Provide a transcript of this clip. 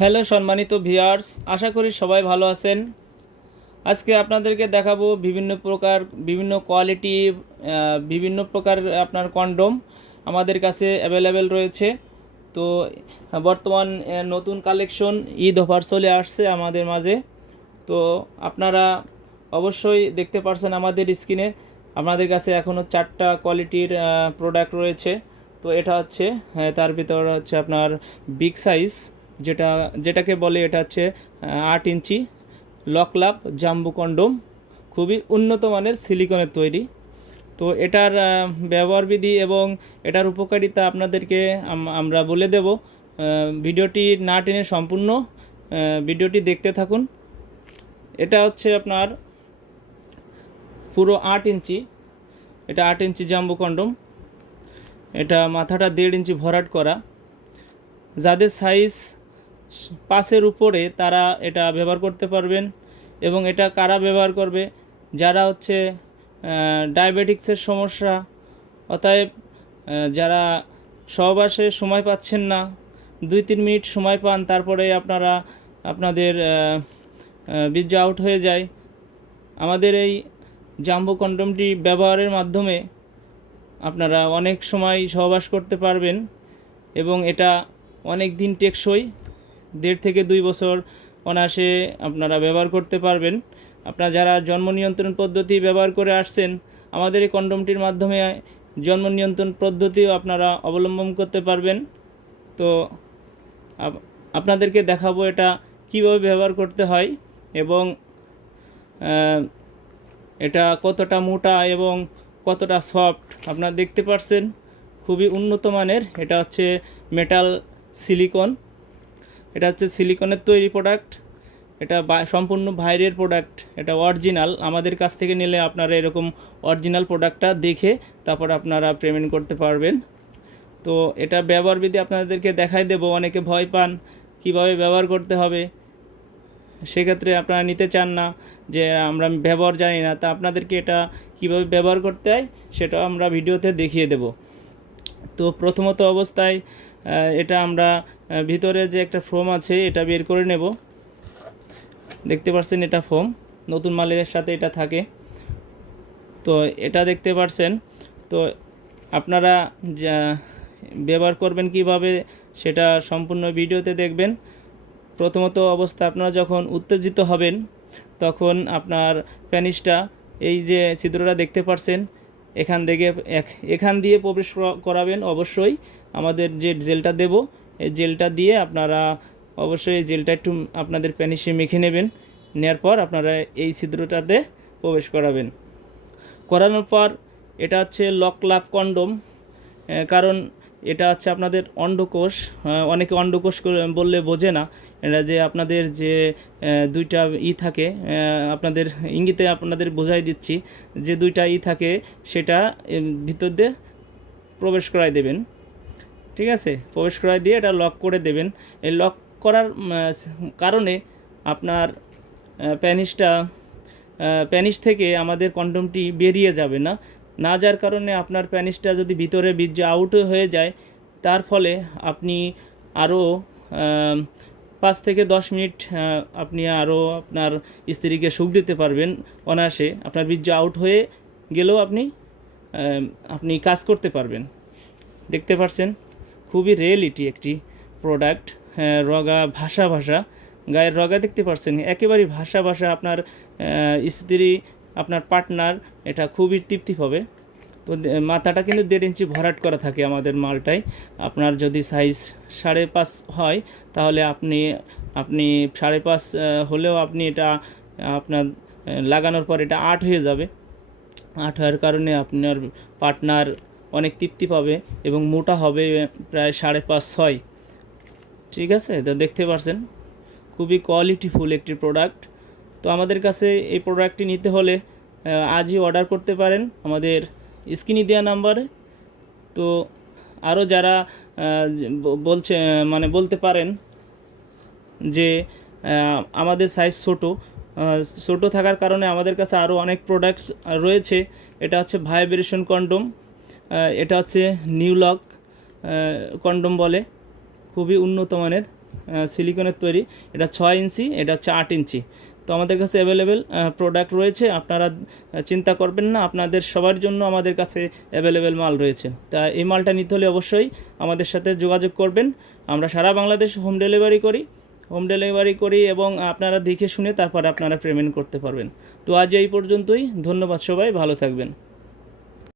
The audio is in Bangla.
হ্যালো সম্মানিত ভিউয়ার্স আশা করি সবাই ভালো আছেন। আজকে আপনাদেরকে দেখাবো বিভিন্ন প্রকার বিভিন্ন কোয়ালিটি বিভিন্ন প্রকার আপনার কন্ডম আমাদের কাছে অ্যাভেলেবেল রয়েছে। তো বর্তমান নতুন কালেকশন ঈদ অফার চলে আসছে আমাদের মাঝে। তো আপনারা অবশ্যই দেখতে পারছেন আমাদের স্ক্রিনে আমাদের কাছে এখনও চারটা কোয়ালিটির প্রোডাক্ট রয়েছে। তো এটা হচ্ছে হ্যাঁ, তার ভিতর হচ্ছে আপনার বিগ সাইজ যেটা যেটাকে বলে এটা হচ্ছে আট ইঞ্চি লকলাপ জাম্বু কন্ডম। খুবই উন্নত মানের সিলিকনের তৈরি। তো এটার আহ, ব্যবহার বিধি এবং এটার উপকারিতা আপনাদেরকে আমরা বলে দেব। ভিডিওটি না টেনে সম্পূর্ণ ভিডিওটি দেখতে থাকুন। এটা হচ্ছে আপনার পুরো আট ইঞ্চি এটা আট ইঞ্চি জাম্বু কন্ডম। এটা মাথাটা দেড় ইঞ্চি ভরাট করা। যাদের সাইজ পাঁচের উপরে তারা এটা ব্যবহার করতে পারবেন এবং এটা কারা ব্যবহার করবে? যারা হচ্ছে ডায়াবেটিক্সের সমস্যা, অতএব যারা সহবাসে সময় পাচ্ছেন না, দুই তিন মিনিট সময় পান, তারপরে আপনারা, আপনাদের বীর্য আউট হয়ে যায়। আমাদের এই জাম্বো কন্ডমটি ব্যবহারের মাধ্যমে আপনারা অনেক সময় সহবাস করতে পারবেন এবং এটা অনেক দিন টেকসই। দেড় থেকে দুই বছর অনায়াসে আপনারা ব্যবহার করতে পারবেন। আপনারা যারা জন্ম নিয়ন্ত্রণ পদ্ধতি ব্যবহার করে আসছেন, আমাদের এই কন্ডমটির মাধ্যমে জন্ম নিয়ন্ত্রণ পদ্ধতিও আপনারা অবলম্বন করতে পারবেন। তো আপ- আপনাদেরকে দেখাবো এটা কীভাবে ব্যবহার করতে হয় এবং এটা কতটা মোটা এবং কতটা সফট আপনারা দেখতে পাচ্ছেন খুবই উন্নত মানের, এটা হচ্ছে মেটাল সিলিকন। এটা হচ্ছে সিলিকনের তৈরি প্রোডাক্ট এটা সম্পূর্ণ বাইরের প্রোডাক্ট এটা অরিজিনাল আমাদের কাছ থেকে নিলে আপনারা এরকম অরিজিনাল প্রোডাক্টটা দেখে তারপর আপনারা পেমেন্ট করতে পারবেন। তো এটা ব্যবহার বিধি আপনাদেরকে দেখাই দেবো, অনেকে ভয় পান কীভাবে ব্যবহার করতে হবে। সেক্ষেত্রে আপনারা নিতে চান না যে আমরা ব্যবহার জানি না। তা আপনাদেরকে এটা কীভাবে ব্যবহার করতে হয় সেটা আমরা ভিডিওতে দেখিয়ে দেব। তো প্রথমত অবস্থায় এটা আমরা ভিতরে যে একটা ফোম আছে, এটা বের করে নেব। দেখতে পাচ্ছেন এটা ফোম, নতুন মালের সাথে এটা থাকে। তো এটা দেখতে পাচ্ছেন তো আপনারা ব্যবহার করবেন কীভাবে, সেটা সম্পূর্ণ ভিডিওতে দেখবেন। প্রথমত অবস্থা, আপনারা যখন উত্তেজিত হবেন, তখন আপনার প্যানিসটা, এই যে ছিদ্রটা দেখতে পাচ্ছেন এখান থেকে এখান দিয়ে প্রবেশ করা- করাবেন অবশ্যই। আমাদের যে জেলটা দেব, এই জেলটা দিয়ে আপনারা অবশ্যই এই জেলটা একটু আপনাদের প্যানিসে মেখে নেবেন। নেওয়ার পর আপনারা এই ছিদ্রটাতে প্রবেশ করাবেন। করানোর পর এটা হচ্ছে লক লাভ কন্ডম কারণ এটা হচ্ছে আপনাদের অন্ডকোষ অনেকে অন্ডকোষ বললে বোঝে না। এটা যে আপনাদের যে দুইটা ই থাকে আপনাদের ইঙ্গিতে আপনাদের বোঝাই দিচ্ছি, যে দুইটা ই থাকে সেটা ভিতর দিয়ে প্রবেশ করাই দেবেন। ঠিক আছে? প্রবেশ করাই দিয়ে এটা লক করে দেবেন। এই লক করার কারণে আপনার প্যানিসটা প্যানিস থেকে আমাদের কন্ডমটি বেরিয়ে যাবে না। না যার কারণে আপনার প্যানিসটা যদি ভিতরে বীর্য আউট হয়ে যায়, তার ফলে আপনি আরও পাঁচ থেকে দশ মিনিট আপনি আরও আপনার স্ত্রীকে সুখ দিতে পারবেন অনায়াসে। আপনার বীর্য আউট হয়ে গেলেও আপনি আপনি কাজ করতে পারবেন। দেখতে পাচ্ছেন খুবই রিয়েলিটি একটি প্রোডাক্ট রগা ভাষা ভাষা। গায়ের রগা দেখতে পাচ্ছেন একেবারেই ভাষা ভাষা আপনার স্ত্রী আপনার পার্টনার, এটা খুবই তৃপ্তি পাবে তো মাথাটা কিন্তু দেড় ইঞ্চি ভরাট করা থাকে আমাদের মালটায়। আপনার যদি সাইজ সাড়ে পাঁচ হয়, তাহলে আপনি আপনি সাড়ে পাঁচ হলেও আপনি এটা, আপনার লাগানোর পর এটা আট হয়ে যাবে। আট হওয়ার কারণে আপনার পার্টনার অনেক তৃপ্তি পাবে এবং মোটা হবে প্রায় সাড়ে পাঁচ ছয়। ঠিক আছে? তো দেখতে পারছেন? খুবই কোয়ালিটিফুল একটি প্রোডাক্ট তো আমাদের কাছে এই প্রোডাক্টটি নিতে হলে আজই অর্ডার করতে পারেন আমাদের স্ক্রিনে দেওয়া নাম্বারে তো আরও যারা বলছে মানে বলতে পারেন যে আমাদের সাইজ ছোটো ছোটো থাকার কারণে আমাদের কাছে আরও অনেক প্রোডাক্টস রয়েছে। এটা হচ্ছে ভাইব্রেশন কন্ডম এটা হচ্ছে নিউ লক কন্ডম বলে। খুবই উন্নত মানের সিলিকনের তৈরি। এটা ছয় ইঞ্চি, এটা হচ্ছে আট ইঞ্চি। তো আমাদের কাছে অ্যাভেলেবেল প্রোডাক্ট রয়েছে। আপনারা চিন্তা করবেন না, আপনাদের সবার জন্য আমাদের কাছে অ্যাভেলেবেল মাল রয়েছে। তা এই মালটা নিতে হলে অবশ্যই আমাদের সাথে যোগাযোগ করবেন। আমরা সারা বাংলাদেশ হোম ডেলিভারি করি। হোম ডেলিভারি করি এবং আপনারা দেখে শুনে তারপর আপনারা পেমেন্ট করতে পারবেন। তো আজ এই পর্যন্তই। ধন্যবাদ সবাই। ভালো থাকবেন।